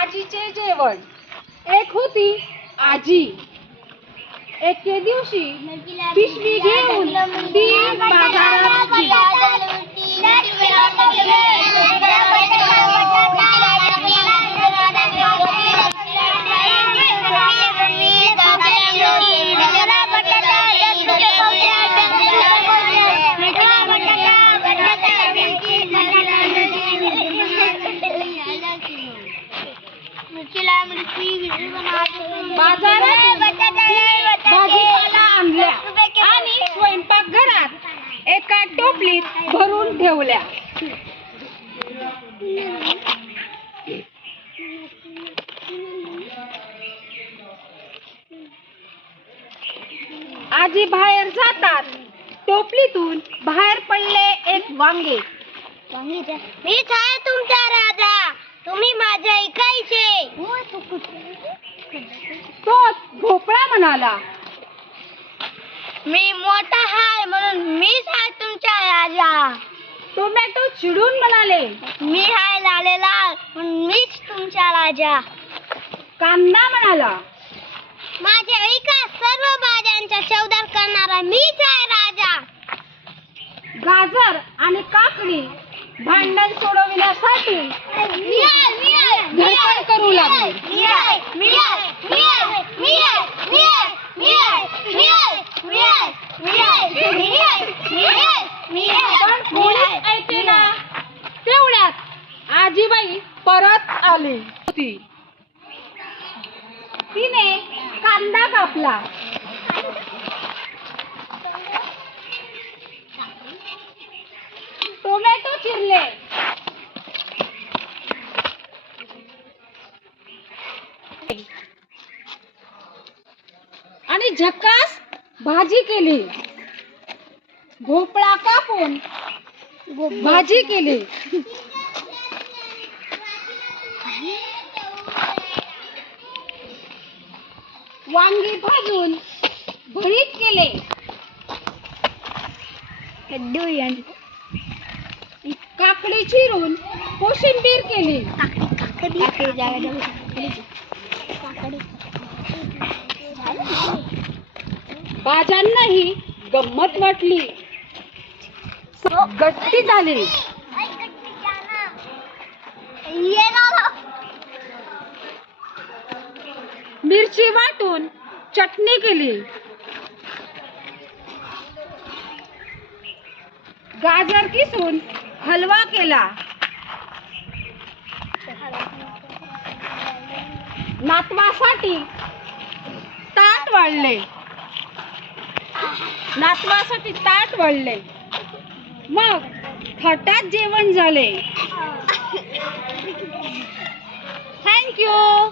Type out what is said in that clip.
आजीचे जेवण एक होती आजी एके दिवशी पिशवी घेऊन ती बाजारात गेली. बाजारात भाजीपाला आणल्या आणि स्वयंपाकघरात एका टोपलीत भरून ठेवल्या. आजी बाहेर जातात. टोपलीतून बाहेर पडले एक वांगे. मीच आहे तुमचा राजा. तुम्ही माझे ऐकायचे तोच भोपळा म्हणाला. मी मोठा हाय म्हणून मीच आहे तुमचा राजा. टोमॅटो चिडून म्हणाले. मी हाय लालेला म्हणून मीच तुमचा राजा. कांदा म्हणाला. माझे ऐका सर्व भाज्यांचा चौदार करणारा मीच आहे राजा. गाजर आणि काकडी भांडण सोडविण्यासाठी धडपड करू लागली. पण तेवढ्यात आजीबाई परत आली. होती तिने कांदा कापला. टोमॅटो चिरले. आणि झकास भाजी केली. भोपळा कापून भाजी केली. वांगी भाजून भरीत केले. काकडी चिरून कोशिंबीर केली. भाज्यांनाही गंमत वाटली. गट्टी झाली. मिरची वाटून चटणी केली. गाजर किसून हलवा केला. नातवासाठी ताट वाढले. नातवासाठी ताट वाढले. मग थाटात जेवण झाले. थँक्यू